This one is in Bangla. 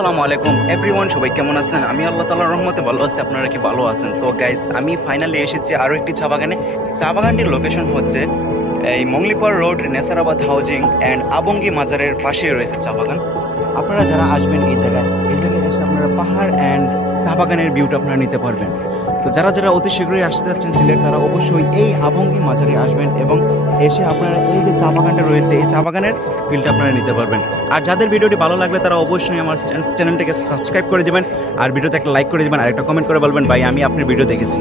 আসসালামু আলাইকুম এভরিওয়ান, সবাই কেমন আছেন? আমি আল্লাহ তাআলার রহমতে ভালো আছি। আপনারা কি ভালো আছেন? তো গাইস, আমি ফাইনালি এসেছি আরও একটি চা বাগানে। চা বাগানটির লোকেশন হচ্ছে এই মংলিপাড় রোড, নেসারাবাদ হাউজিং অ্যান্ড আবঙ্গি মাজারের পাশেই রয়েছে চা বাগান। আপনারা যারা আসবেন এই জায়গায় এসে আপনারা পাহাড় অ্যান্ড চা বাগানের ভিউটা আপনারা নিতে পারবেন। তো যারা যারা অতি শীঘ্রই আসতে যাচ্ছেন সিলেট, তারা অবশ্যই এই আবঙ্গি মাজারে আসবেন এবং এসে আপনারা এই যে চা বাগানটা রয়েছে এই চা বাগানের ফিলটা আপনারা নিতে পারবেন। আর যাদের ভিডিওটি ভালো লাগবে তারা অবশ্যই আমার চ্যানেলটাকে সাবস্ক্রাইব করে দেবেন, আর ভিডিওতে একটা লাইক করে দেবেন, আর একটা কমেন্ট করে বলবেন ভাই আমি আপনার ভিডিও দেখেছি।